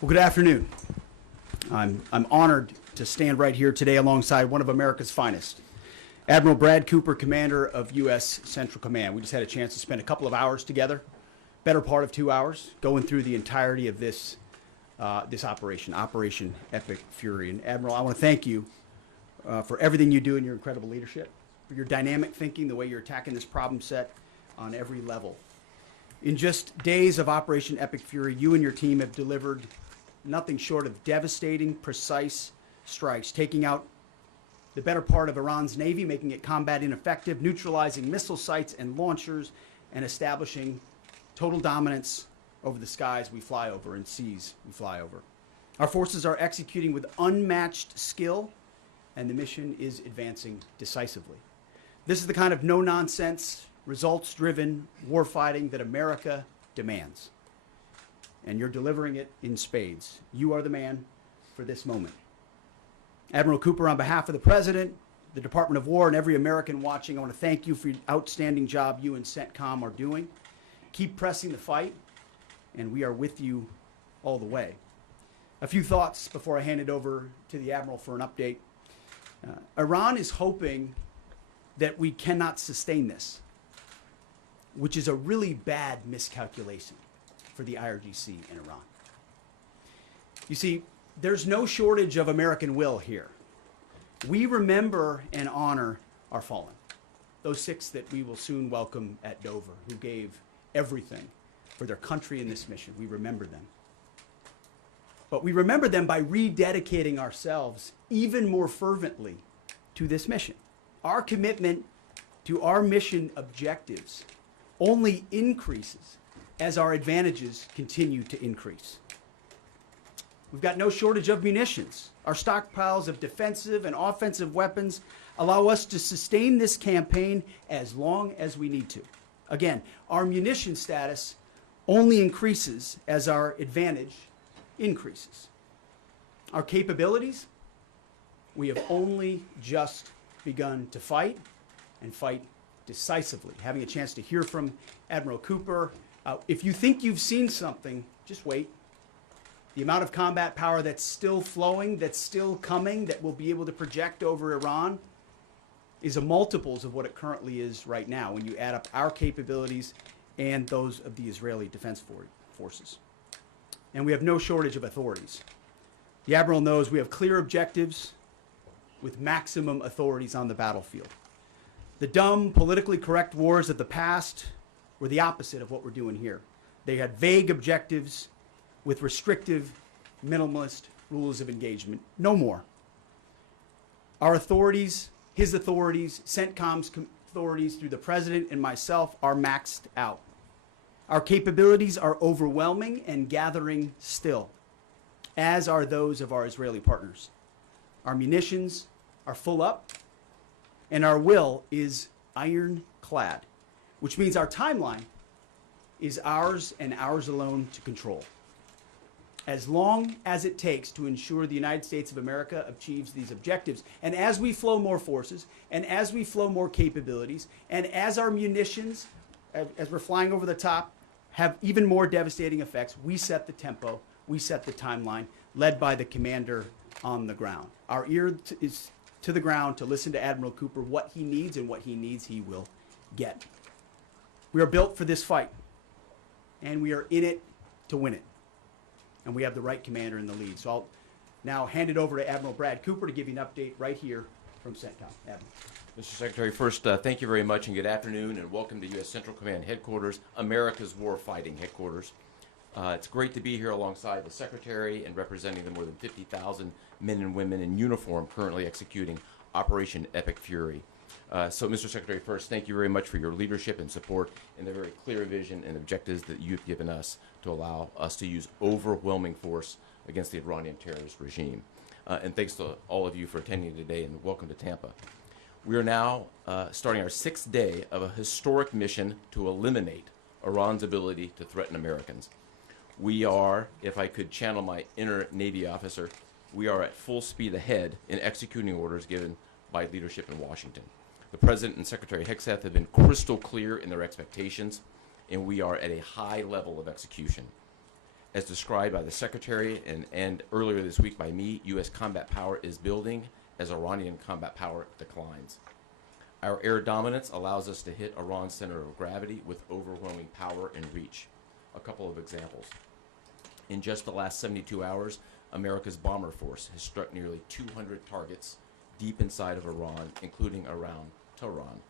Well, good afternoon. I'm honored to stand right here today alongside one of America's finest, Admiral Brad Cooper, Commander of U.S. Central Command. We just had a chance to spend a couple of hours together, better part of 2 hours, going through the entirety of this operation, Operation Epic Fury. And Admiral, I want to thank you for everything you do and your incredible leadership, for your dynamic thinking, the way you're attacking this problem set on every level. In just days of Operation Epic Fury, you and your team have delivered nothing short of devastating, precise strikes, taking out the better part of Iran's Navy, making it combat ineffective, neutralizing missile sites and launchers, and establishing total dominance over the skies we fly over and seas we fly over. Our forces are executing with unmatched skill, and the mission is advancing decisively. This is the kind of no-nonsense, results-driven warfighting that America demands. And you're delivering it in spades. You are the man for this moment. Admiral Cooper, on behalf of the President, the Department of War, and every American watching, I want to thank you for the outstanding job you and CENTCOM are doing. Keep pressing the fight, and we are with you all the way. A few thoughts before I hand it over to the Admiral for an update. Iran is hoping that we cannot sustain this, which is a really bad miscalculation for the IRGC in Iran. You see, there's no shortage of American will here. We remember and honor our fallen, those 6 that we will soon welcome at Dover, who gave everything for their country in this mission. We remember them. But we remember them by rededicating ourselves even more fervently to this mission. Our commitment to our mission objectives only increases as our advantages continue to increase. We've got no shortage of munitions. Our stockpiles of defensive and offensive weapons allow us to sustain this campaign as long as we need to. Again, our munition status only increases as our advantage increases. Our capabilities, we have only just begun to fight, and fight decisively. Having a chance to hear from Admiral Cooper. If you think you've seen something, just wait. The amount of combat power that's still flowing, that's still coming, that we'll be able to project over Iran is a multiples of what it currently is right now when you add up our capabilities and those of the Israeli Defense Forces. And we have no shortage of authorities. The Admiral knows we have clear objectives with maximum authorities on the battlefield. The dumb, politically correct wars of the past were the opposite of what we're doing here. They had vague objectives with restrictive, minimalist rules of engagement. No more. Our authorities, his authorities, CENTCOM's authorities through the President and myself are maxed out. Our capabilities are overwhelming and gathering still, as are those of our Israeli partners. Our munitions are full up, and our will is ironclad, which means our timeline is ours and ours alone to control. As long as it takes to ensure the United States of America achieves these objectives. And as we flow more forces, and as we flow more capabilities, and as our munitions, as we're flying over the top, have even more devastating effects, we set the tempo, we set the timeline, led by the commander on the ground. Our ear is to the ground to listen to Admiral Cooper. What he needs and what he needs, he will get. We are built for this fight, and we are in it to win it. And we have the right commander in the lead. So I'll now hand it over to Admiral Brad Cooper to give you an update right here from CENTCOM. Admiral. Mr. Secretary, first, thank you very much and good afternoon, and welcome to U.S. Central Command Headquarters, America's Warfighting Headquarters. It's great to be here alongside the Secretary and representing the more than 50,000 men and women in uniform currently executing Operation Epic Fury. So, Mr. Secretary, first, thank you very much for your leadership and support and the very clear vision and objectives that you've given us to allow us to use overwhelming force against the Iranian terrorist regime. And thanks to all of you for attending today, and welcome to Tampa. We are now starting our 6th day of a historic mission to eliminate Iran's ability to threaten Americans. We are, if I could channel my inner Navy officer, we are at full speed ahead in executing orders given by leadership in Washington. The President and Secretary Hegseth have been crystal clear in their expectations, and we are at a high level of execution. As described by the Secretary and earlier this week by me, U.S. combat power is building as Iranian combat power declines. Our air dominance allows us to hit Iran's center of gravity with overwhelming power and reach. A couple of examples. In just the last 72 hours, America's bomber force has struck nearly 200 targets deep inside of Iran, including around Tehran.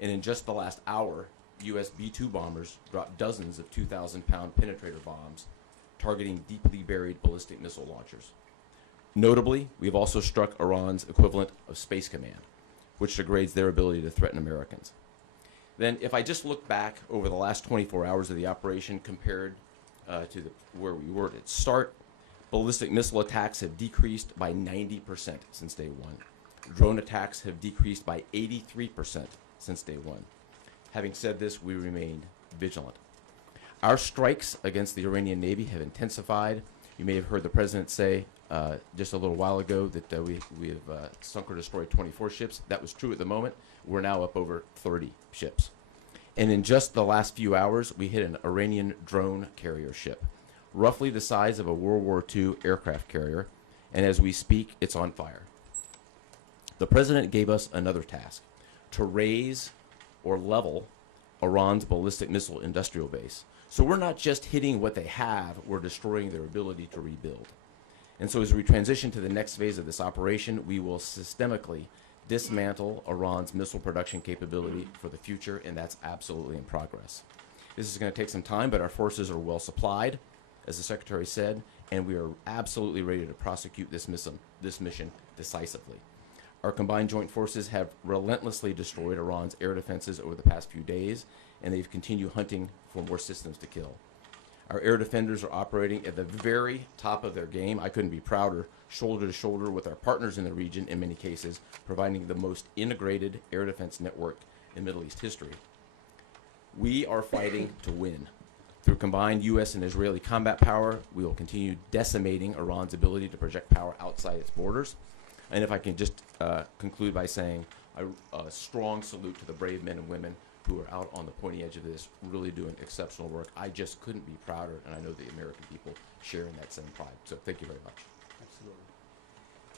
And in just the last hour, U.S. B-2 bombers dropped dozens of 2,000-pound penetrator bombs, targeting deeply buried ballistic missile launchers. Notably, we've also struck Iran's equivalent of Space Command, which degrades their ability to threaten Americans. Then, if I just look back over the last 24 hours of the operation compared to where we were at start, ballistic missile attacks have decreased by 90% since day one. Drone attacks have decreased by 83% since day one. Having said this, we remain vigilant. Our strikes against the Iranian Navy have intensified. You may have heard the President say just a little while ago that we have sunk or destroyed 24 ships. That was true at the moment. We're now up over 30 ships. And in just the last few hours, we hit an Iranian drone carrier ship, roughly the size of a World War II aircraft carrier, and as we speak, it's on fire. The President gave us another task, to raise or level Iran's ballistic missile industrial base. So we're not just hitting what they have, we're destroying their ability to rebuild. And so as we transition to the next phase of this operation, we will systemically dismantle Iran's missile production capability for the future, and that's absolutely in progress. This is going to take some time, but our forces are well supplied, as the Secretary said, and we are absolutely ready to prosecute this mission decisively. Our combined joint forces have relentlessly destroyed Iran's air defenses over the past few days, and they've continued hunting for more systems to kill. Our air defenders are operating at the very top of their game. I couldn't be prouder, shoulder to shoulder with our partners in the region in many cases, providing the most integrated air defense network in Middle East history. We are fighting to win. Through combined U.S. and Israeli combat power, we will continue decimating Iran's ability to project power outside its borders. And if I can just conclude by saying a strong salute to the brave men and women who are out on the pointy edge of this, really doing exceptional work. I just couldn't be prouder, and I know the American people share in that same pride. So thank you very much. Absolutely.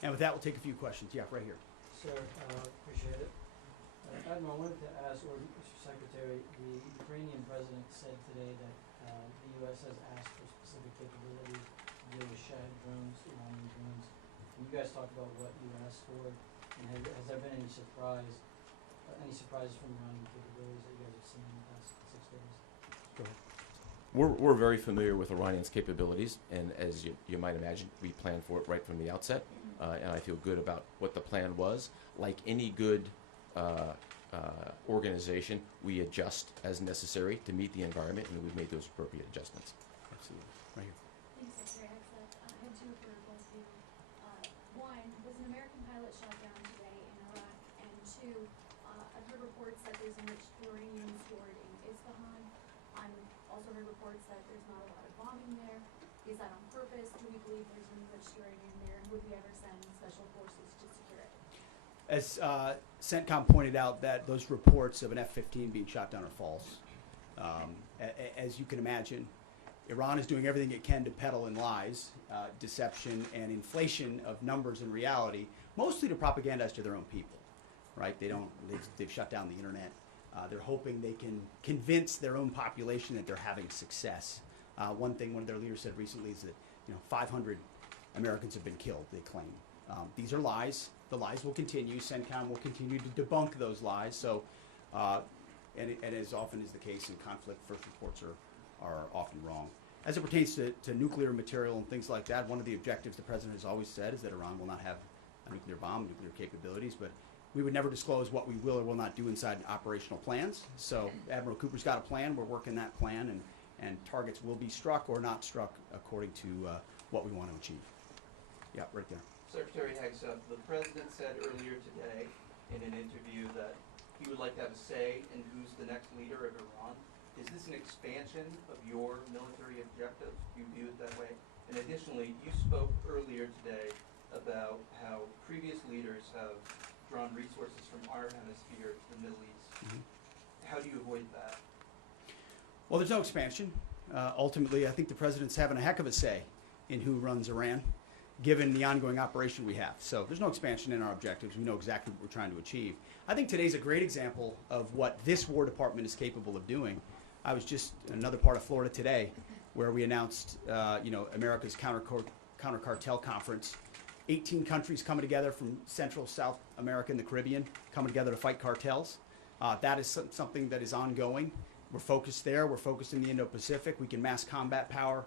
And with that, we'll take a few questions. Yeah, right here. Sir, appreciate it. Admiral, I wanted to ask, or Mr. Secretary, the Ukrainian president said today that the U.S. has asked for specific capabilities to deal with Shad drones, Iranian drones. And you guys talked about what you asked for, and has there been any surprises from Iranian capabilities that you guys have seen in the past 6 days? Go ahead. We're very familiar with Iranian's capabilities, and as you might imagine, we planned for it right from the outset, and I feel good about what the plan was. Like any good organization, we adjust as necessary to meet the environment, and we've made those appropriate adjustments. Absolutely. Right here. Thanks, Secretary Hegseth. I have two for both of you. One, was an American pilot shot down today in Iraq? And two, I've heard reports that there's enriched uranium stored in Isfahan. I've also heard reports that there's not a lot of bombing there. Is that on purpose? Do we believe there's enriched uranium there? And would we ever send special forces to secure it? As CENTCOM pointed out, that those reports of an F-15 being shot down are false. As you can imagine, Iran is doing everything it can to peddle in lies, deception, and inflation of numbers and reality, mostly to propagandize to their own people, right? They've shut down the internet. They're hoping they can convince their own population that they're having success. One thing one of their leaders said recently is that 500 Americans have been killed, they claim. These are lies. The lies will continue. CENTCOM will continue to debunk those lies. So, and as often is the case in conflict, first reports are often wrong. As it pertains to nuclear material and things like that, one of the objectives the President has always said is that Iran will not have a nuclear bomb, nuclear capabilities, but we would never disclose what we will or will not do inside operational plans. So Admiral Cooper's got a plan. We're working that plan, and targets will be struck or not struck according to what we want to achieve. Yeah, right there. Secretary Hegseth, the President said earlier today in an interview that he would like to have a say in who's the next leader of Iran. Is this an expansion of your military objectives? Do you view it that way? And additionally, you spoke earlier today about how previous leaders have drawn resources from our hemisphere to the Middle East. Mm-hmm. How do you avoid that? Well, there's no expansion. Ultimately, I think the president's having a heck of a say in who runs Iran, given the ongoing operation we have. So there's no expansion in our objectives. We know exactly what we're trying to achieve. I think today's a great example of what this War Department is capable of doing. I was just in another part of Florida today where we announced, America's counter cartel conference. 18 countries coming together from Central, South America, and the Caribbean, coming together to fight cartels. That is something that is ongoing. We're focused there. We're focused in the Indo-Pacific. We can mass combat power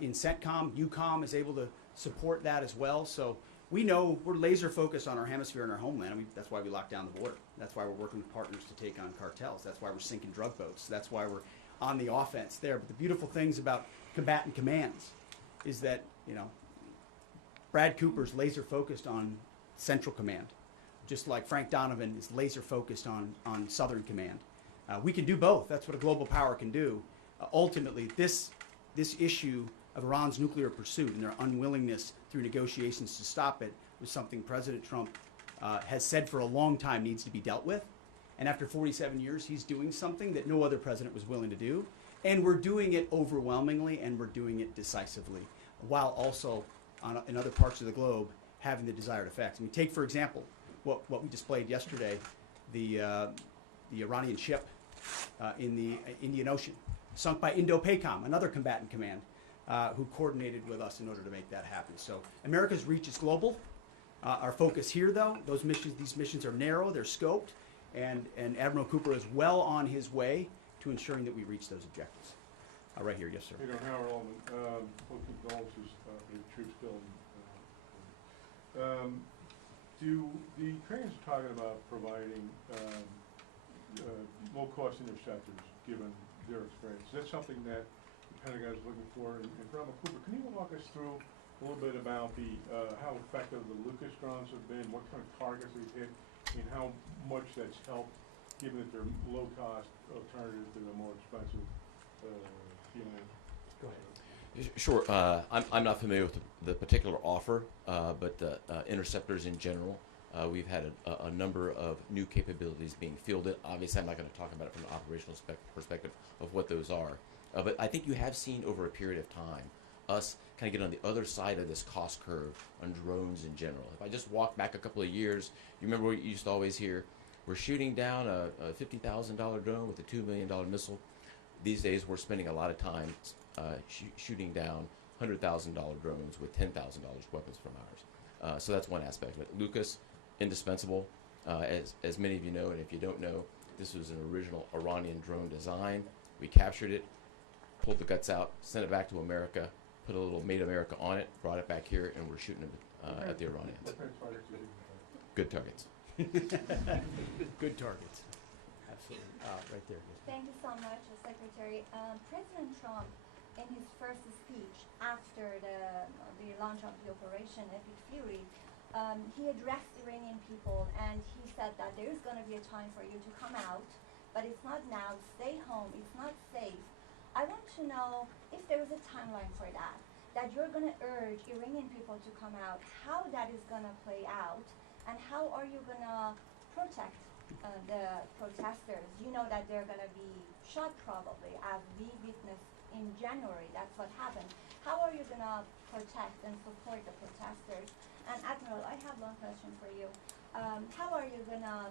in CENTCOM. EUCOM is able to support that as well. So we know we're laser focused on our hemisphere and our homeland. That's why we locked down the border. That's why we're working with partners to take on cartels. That's why we're sinking drug boats. That's why we're on the offense there. But the beautiful things about combatant commands is that, Brad Cooper's laser focused on Central Command, just like Frank Donovan is laser focused on Southern Command. We can do both. That's what a global power can do. Ultimately, this issue of Iran's nuclear pursuit and their unwillingness through negotiations to stop it was something President Trump has said for a long time needs to be dealt with. And after 47 years, he's doing something that no other president was willing to do. And we're doing it overwhelmingly, and we're doing it decisively, while also in other parts of the globe having the desired effects. I mean, take, for example, what we displayed yesterday, the Iranian ship in the Indian Ocean, sunk by Indo-PACOM, another combatant command, who coordinated with us in order to make that happen. So America's reach is global. Our focus here, though, these missions are narrow, they're scoped, and Admiral Cooper is well on his way to ensuring that we reach those objectives. Right here, yes, sir. Howard Allman, full condolences for the troops killed. The Ukrainians are talking about providing low-cost interceptors, given their experience. That's something that the Pentagon is looking for. And Admiral Cooper, can you walk us through a little bit about how effective the Lucas drones have been, what kind of targets they've hit, and how much that's helped, given that they're low-cost alternative to the more expensive Go ahead. Sure. I'm not familiar with the particular offer, but interceptors in general, we've had a number of new capabilities being fielded. Obviously, I'm not going to talk about it from an operational perspective of what those are. But I think you have seen over a period of time us kind of get on the other side of this cost curve on drones in general. If I just walk back a couple of years, you remember what you used to always hear? We're shooting down a $50,000 drone with a $2 million missile. These days, we're spending a lot of time shooting down $100,000 drones with $10,000 weapons from ours. So that's one aspect of it. Lucas, indispensable. As many of you know, and if you don't know, this was an original Iranian drone design. We captured it, pulled the guts out, sent it back to America, put a little Made America on it, brought it back here, and we're shooting it at the Iranians. What kind of targets are you Good targets. Good targets. Absolutely. Right there. Yes. Thank you so much, Secretary. President Trump, in his first speech after the launch of the Operation Epic Fury, he addressed Iranian people and he said that there is going to be a time for you to come out, but it's not now. Stay home. It's not safe. I want to know if there is a timeline for that you're going to urge Iranian people to come out, how that is going to play out, and how are you going to protect the protesters? You know that they're going to be shot probably, as we witnessed in January. That's what happened. How are you going to protect and support the protesters? And Admiral, I have one question for you. How are you going to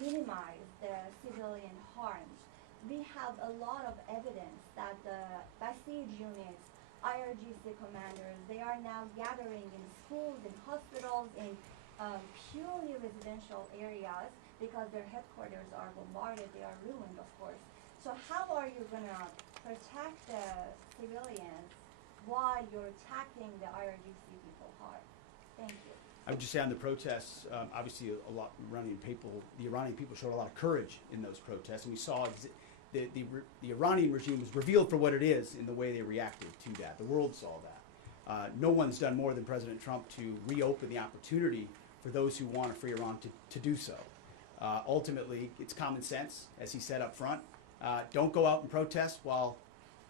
minimize the civilian harms? We have a lot of evidence that the Basij units, IRGC commanders, they are now gathering in schools, in hospitals, in purely residential areas because their headquarters are bombarded, they are ruined, of course. So how are you going to protect the civilians while you're attacking the IRGC people hard? Thank you. I would just say on the protests, obviously the Iranian people showed a lot of courage in those protests, and we saw the Iranian regime was revealed for what it is in the way they reacted to that. The world saw that. No one's done more than President Trump to reopen the opportunity for those who want a free Iran to do so. Ultimately, it's common sense, as he said up front. Don't go out and protest while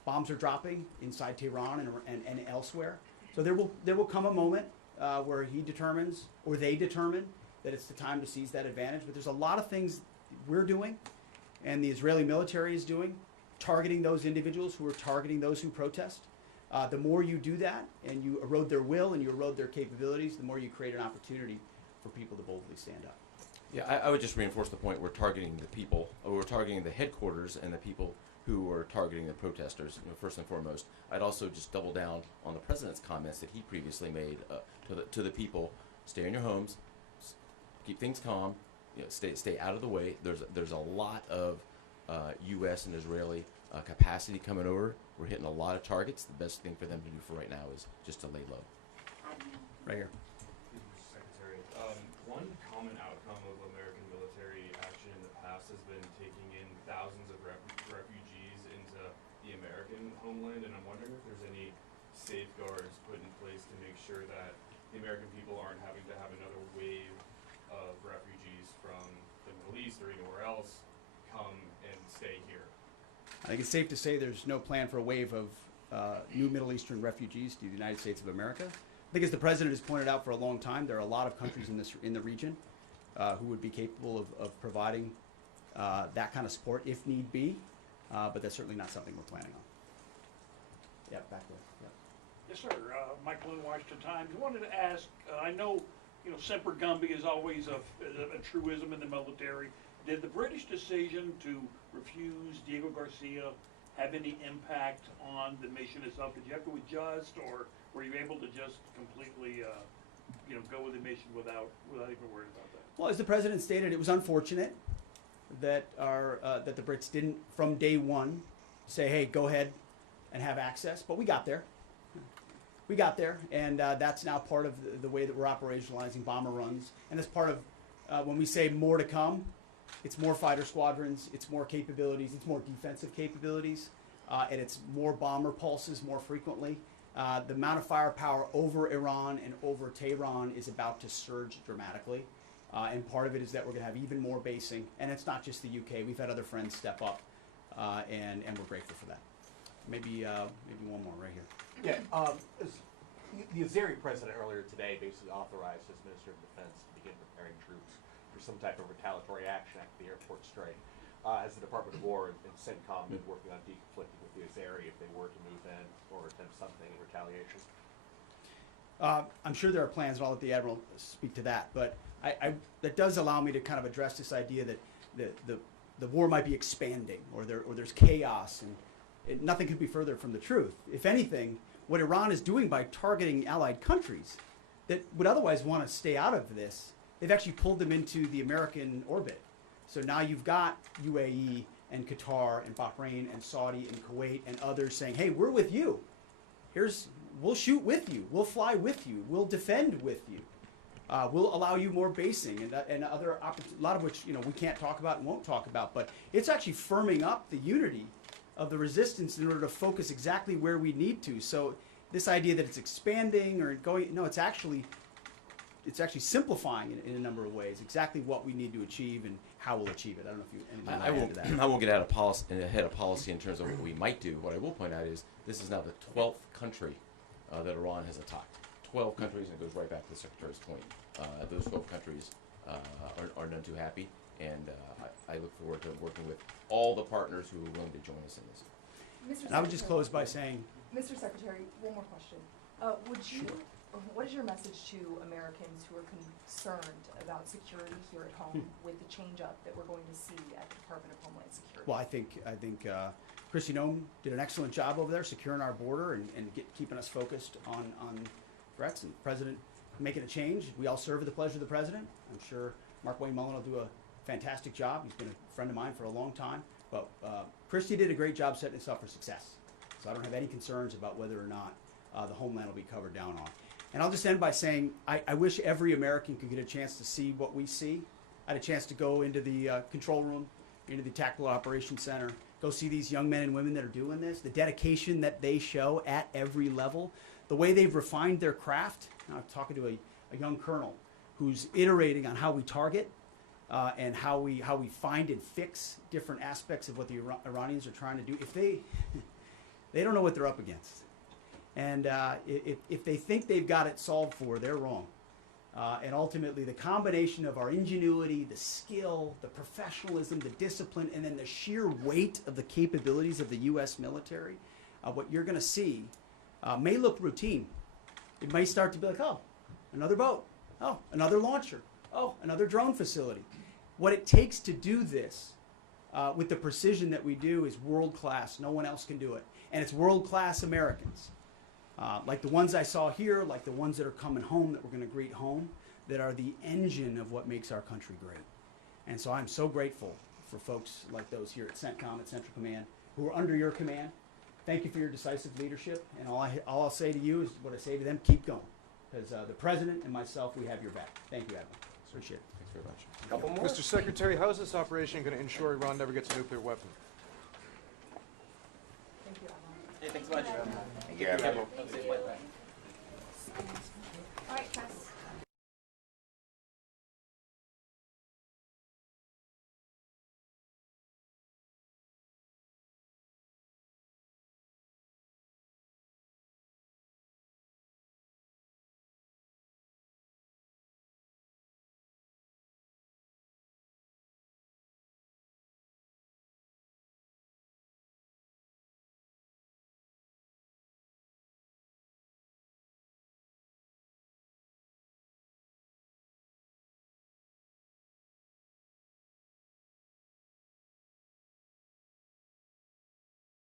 bombs are dropping inside Tehran and elsewhere. So there will come a moment where he determines, or they determine, that it's the time to seize that advantage. But there's a lot of things we're doing and the Israeli military is doing targeting those individuals who are targeting those who protest. The more you do that and you erode their will and you erode their capabilities, the more you create an opportunity for people to boldly stand up. Yeah, I would just reinforce the point, we're targeting the people, or we're targeting the headquarters and the people who are targeting the protesters, first and foremost. I'd also just double down on the president's comments that he previously made to the people: stay in your homes, keep things calm, stay out of the way. There's a lot of U.S. and Israeli capacity coming over. We're hitting a lot of targets. The best thing for them to do for right now is just to lay low. Right here. Secretary, one common outcome of American military action in the past has been taking in thousands of refugees into the American homeland, and I'm wondering if there's any safeguards put in place to make sure that the American people aren't having to have another wave of refugees from the Middle East or anywhere else come and stay here. I think it's safe to say there's no plan for a wave of new Middle Eastern refugees to the United States of America. I think, as the president has pointed out for a long time, there are a lot of countries in the region who would be capable of providing that kind of support if need be, but that's certainly not something we're planning on. Yeah, back there. Yep. Yes, sir. Michael in Washington Times. I wanted to ask, I know, Semper Gumby is always a truism in the military. Did the British decision to refuse Diego Garcia have any impact on the mission itself? Did you have to adjust, or were you able to just completely, go with the mission without even worrying about that? Well, as the president stated, it was unfortunate that that the Brits didn't, from day one, say, "Hey, go ahead and have access." But we got there. We got there, and that's now part of the way that we're operationalizing bomber runs. And as part of when we say more to come, it's more fighter squadrons, it's more capabilities, it's more defensive capabilities, and it's more bomber pulses more frequently. The amount of firepower over Iran and over Tehran is about to surge dramatically. And part of it is that we're going to have even more basing. And it's not just the UK. We've had other friends step up, and we're grateful for that. Maybe one more right here. Yeah, the Azeri president earlier today basically authorized his Minister of Defense to begin preparing troops for some type of retaliatory action after the airport strike. Has the Department of War and CENTCOM been working on deconflicting with the Azeri if they were to move in or attempt something in retaliation? I'm sure there are plans, and I'll let the Admiral speak to that. But that does allow me to kind of address this idea that the war might be expanding, or there's chaos, and nothing could be further from the truth. If anything, what Iran is doing by targeting allied countries that would otherwise want to stay out of this, they've actually pulled them into the American orbit. So now you've got UAE and Qatar and Bahrain and Saudi and Kuwait and others saying, "Hey, we're with you. We'll shoot with you. We'll fly with you. We'll defend with you. We'll allow you more basing," and other a lot of which we can't talk about and won't talk about. But it's actually firming up the unity of the resistance in order to focus exactly where we need to. So this idea that it's expanding or going, no, it's actually simplifying in a number of ways exactly what we need to achieve and how we'll achieve it. I don't know if you anything to add to that. I won't get ahead of policy in terms of what we might do. What I will point out is this is now the 12th country that Iran has attacked. 12 countries, and it goes right back to the Secretary's point. Those 12 countries are none too happy, and I look forward to working with all the partners who are willing to join us in this. And I would just close by saying, Mr. Secretary, one more question. What is your message to Americans who are concerned about security here at home with the change-up that we're going to see at the Department of Homeland Security? well, I think Christy Nome did an excellent job over there securing our border and keeping us focused on threats, and the President making a change. We all serve at the pleasure of the President. I'm sure Mark Wayne Mullen will do a fantastic job. He's been a friend of mine for a long time. But Christy did a great job setting us up for success. So I don't have any concerns about whether or not the homeland will be covered down on. And I'll just end by saying I wish every American could get a chance to see what we see. I had a chance to go into the control room, into the Tactical Operations Center, go see these young men and women that are doing this, the dedication that they show at every level, the way they've refined their craft. I'm talking to a young colonel who's iterating on how we target and how we find and fix different aspects of what the Iranians are trying to do. If they don't know what they're up against. And if they think they've got it solved for, they're wrong. And ultimately, the combination of our ingenuity, the skill, the professionalism, the discipline, and then the sheer weight of the capabilities of the U.S. military, what you're going to see may look routine. It may start to be like, oh, another boat. Oh, another launcher. Oh, another drone facility. What it takes to do this with the precision that we do is world class. No one else can do it. And it's world class Americans. Like the ones I saw here, like the ones that are coming home that we're going to greet home, that are the engine of what makes our country great. And so I'm so grateful for folks like those here at CENTCOM, at Central Command, who are under your command. Thank you for your decisive leadership. And all I'll say to you is what I say to them, keep going. Because the President and myself, we have your back. Thank you, Admiral. Appreciate it. Thanks very much. Couple more? Mr. Secretary, how is this operation going to ensure Iran never gets a nuclear weapon? Thank you, Admiral. Hey, thanks so much. Thank Thank you, Admiral. All right, President.